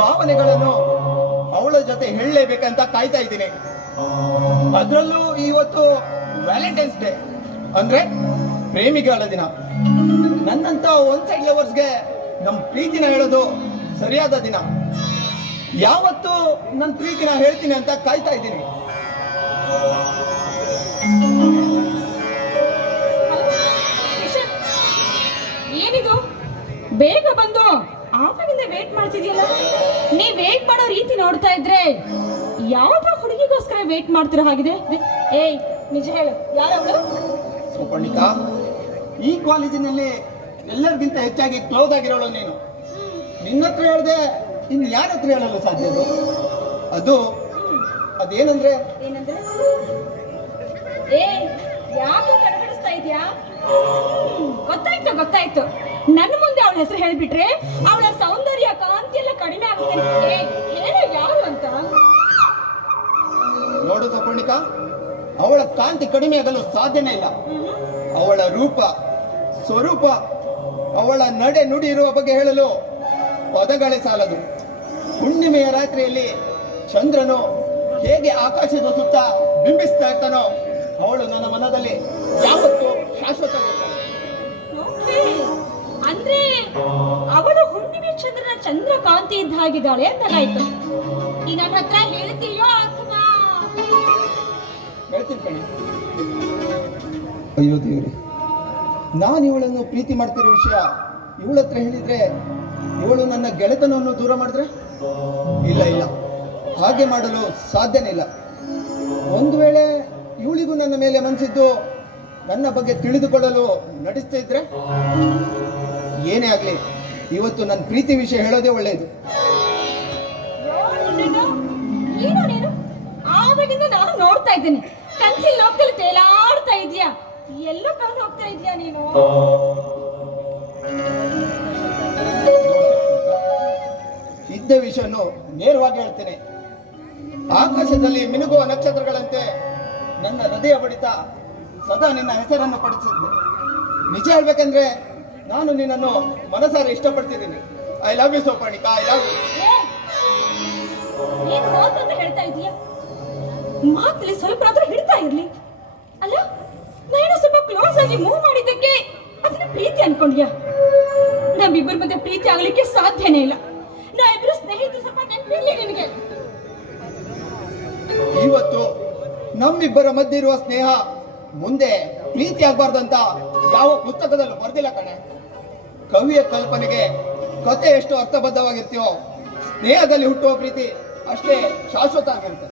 ಭಾವನೆಗಳನ್ನು ಅವಳ ಜೊತೆ ಹೇಳಲೇಬೇಕಂತ ಕಾಯ್ತಾ ಇದ್ದೀನಿ. ಅದರಲ್ಲೂ ಇವತ್ತು ವ್ಯಾಲೆಂಟೈನ್ಸ್ ಡೇ ಅಂದ್ರೆ ಪ್ರೇಮಿಗಳ ದಿನ. ನನ್ನಂತ ಒನ್ ಸೈಡ್ ಲವರ್ಸ್ಗೆ ನಮ್ಮ ಪ್ರೀತಿನ ಹೇಳೋದು ಸರಿಯಾದ ದಿನ. ಯಾವತ್ತು ನನ್ನ ಪ್ರೀತಿನ ಹೇಳ್ತೀನಿ ಅಂತ ಕಾಯ್ತಾ ಇದ್ದೀನಿ. ಏನಿದು ಬೇಗ ಬಂದು ಆವಾಗಿಂದ ವೇಟ್ ಮಾಡ್ತಿದ್ಯಲ್ಲ? ನೀವ್ ವೇಟ್ ಮಾಡೋ ರೀತಿ ನೋಡ್ತಾ ಇದ್ರೆ ಯಾವ್ದೋ ಹುಡುಗಿಗೋಸ್ಕರ ವೇಟ್ ಮಾಡ್ತಿರೋ ಹಾಗಿದೆ. ಏಯ್ ನಿಜ ಹೇಳು, ಯಾರವಳು? ಸುಪರ್ಣಿಕಾ, ಈ ಕಾಲೇಜಿನಲ್ಲಿ ಎಲ್ಲರಿಗಿಂತ ಹೆಚ್ಚಾಗಿ ಕ್ಲೋಸ್ ಆಗಿರೋಳು ನೀನು. ನಿನ್ನ ಹತ್ರ ಹೇಳ್ದೆ ಇನ್ನು ಯಾರ ಹತ್ರ ಹೇಳಲು ಸಾಧ್ಯ? ಅದೇನಂದ್ರೆ ಏನಂದ್ರೆ ಯಾಕೆ ಕಡಗಡಿಸ್ತಾ ಇದ್ಯಾ? ಗೊತ್ತಾಯ್ತು. ನನ್ನ ಮುಂದೆ ಅವಳ ಹೆಸರು ಹೇಳ್ಬಿಟ್ರೆ ಅವಳ ಸೌಂದರ್ಯ ಕಾಂತಿ ಎಲ್ಲ ಕಡಿಮೆ ಆಗುತ್ತೆ. ಹೇಳು ಯಾರು ಅಂತ. ನೋಡು ಸುಪರ್ಣಿಕಾ, ಅವಳ ಕಾಂತಿ ಕಡಿಮೆ ಆಗಲು ಸಾಧ್ಯನೇ ಇಲ್ಲ. ಅವಳ ರೂಪ, ಸ್ವರೂಪ, ಅವಳ ನಡೆ ನುಡಿ ಇರುವ ಬಗ್ಗೆ ಹೇಳಲು ಪದಗಳೇ ಸಾಲದು. ಹುಣ್ಣಿಮೆಯ ರಾತ್ರಿಯಲ್ಲಿ ಚಂದ್ರನು ಹೇಗೆ ಆಕಾಶದ ಸುತ್ತ ಬಿಂಬಿಸ್ತಾ ಇರ್ತಾನೋ, ಅವಳು ನನ್ನ ಮನದಲ್ಲಿ ಯಾವತ್ತೂ ಶಾಶ್ವತ. ಅಂದ್ರೆ ಅವಳು ಹುಣ್ಣಿಮೆ ಚಂದ್ರನ ಚಂದ್ರಕಾಂತಿ ಇದ್ದ ಹಾಗಿದ್ದಾಳೆ ಅಂತಾಗಾಯ್ತು. ಈ ನನ್ನ ಹತ್ರ ಹೇಳ್ತೀಯೋ ಅಥವಾ? ಹೇಳ್ತೀನಿ ಕಣೆ. ಅಯ್ಯೋ ದೇವ್ರಿ, ನಾನು ಇವಳನ್ನು ಪ್ರೀತಿ ಮಾಡ್ತಿರೋ ವಿಷಯ ಇವಳ ಹತ್ರ ಹೇಳಿದ್ರೆ ಇವಳು ನನ್ನ ಗೆಳೆತನವನ್ನು ದೂರ ಮಾಡಿದ್ರೆ? ಇಲ್ಲ, ಹಾಗೆ ಮಾಡಲು ಸಾಧ್ಯನೇ ಇಲ್ಲ. ಒಂದು ವೇಳೆ ಇವಳಿಗೂ ನನ್ನ ಮೇಲೆ ಮನಸ್ಸಿದ್ದು ನನ್ನ ಬಗ್ಗೆ ತಿಳಿದುಕೊಳ್ಳಲು ನಡೆಸ್ತಾ ಇದ್ರೆ? ಏನೇ ಆಗ್ಲಿ, ಇವತ್ತು ನನ್ನ ಪ್ರೀತಿ ವಿಷಯ ಹೇಳೋದೇ ಒಳ್ಳೆಯದು. ಆವಾಗಿಂದ ನಾನು ನೋಡ್ತಾ ಇದ್ದೇನೆ, ಕನ್ಸಿಲ್ ಲೋಕದಲ್ಲಿ ತೇಲಾಡ್ತಾ ಇದೀಯಾ. ಎಲ್ಲೋ ಕರ್ಕೊಂಡು ಹೋಗ್ತಾ ಇದೀಯಾ ನೀನು? ಇದ್ದ ವಿಷಯನ್ನು ನೇರವಾಗಿ ಹೇಳ್ತೇನೆ. ಆಕಾಶದಲ್ಲಿ ಮಿನುಗುವ ನಕ್ಷತ್ರಗಳಂತೆ ನನ್ನ ಹೃದಯ ಬಡಿತ ಸದಾ ನಿನ್ನ ಹೆಸರನ್ನು ಪಡಿಸಿದ್ದೆ. ನಿಜ ಹೇಳ್ಬೇಕಂದ್ರೆ ನಾನು ನಿನ್ನನ್ನು ಮನಸಾರೆ ಇಷ್ಟಪಡ್ತಿದ್ದೀನಿ. I love you Suparnika, I love you. ಹೇಳ್ತಾ ಇದೀಯಾ? ಮಾತಲ್ಲಿ ಸ್ವಲ್ಪ ಹಿಡ್ತಾ ಇರ್ಲಿ ಅಲ್ಲ. ನಾನು ಸ್ವಲ್ಪ ಕ್ಲೋಸ್ ಆಗಿ ಮೂವ್ ಮಾಡಿದ್ದಕ್ಕೆ ಅದನ್ನ ಪ್ರೀತಿ ಅನ್ಕೊಂಡ್ಯಾ? ನಮ್ಮಿಬ್ಬರ ಮಧ್ಯೆ ಪ್ರೀತಿ ಆಗ್ಲಿಕ್ಕೆ ಸಾಧ್ಯನೇ ಇಲ್ಲ. ನಾವಿಬ್ರು ಸ್ನೇಹಿತರು. ಸ್ವಲ್ಪ ನೆನಪಿರ್ಲಿ ನಿನಗೆ. ಇವತ್ತು ನಮ್ಮಿಬ್ಬರ ಮಧ್ಯೆ ಇರುವ ಸ್ನೇಹ ಮುಂದೆ ಪ್ರೀತಿ ಆಗ್ಬಾರ್ದಂತ ಯಾವ ಪುಸ್ತಕದಲ್ಲೂ ಬರ್ದಿಲ್ಲ ಕಣೆ. ಕವಿಯ ಕಲ್ಪನೆಗೆ ಕತೆ ಎಷ್ಟು ಅರ್ಥಬದ್ಧವಾಗಿರ್ತೀವೋ, ಸ್ನೇಹದಲ್ಲಿ ಹುಟ್ಟುವ ಪ್ರೀತಿ ಅಷ್ಟೇ ಶಾಶ್ವತ ಆಗಿರುತ್ತೆ.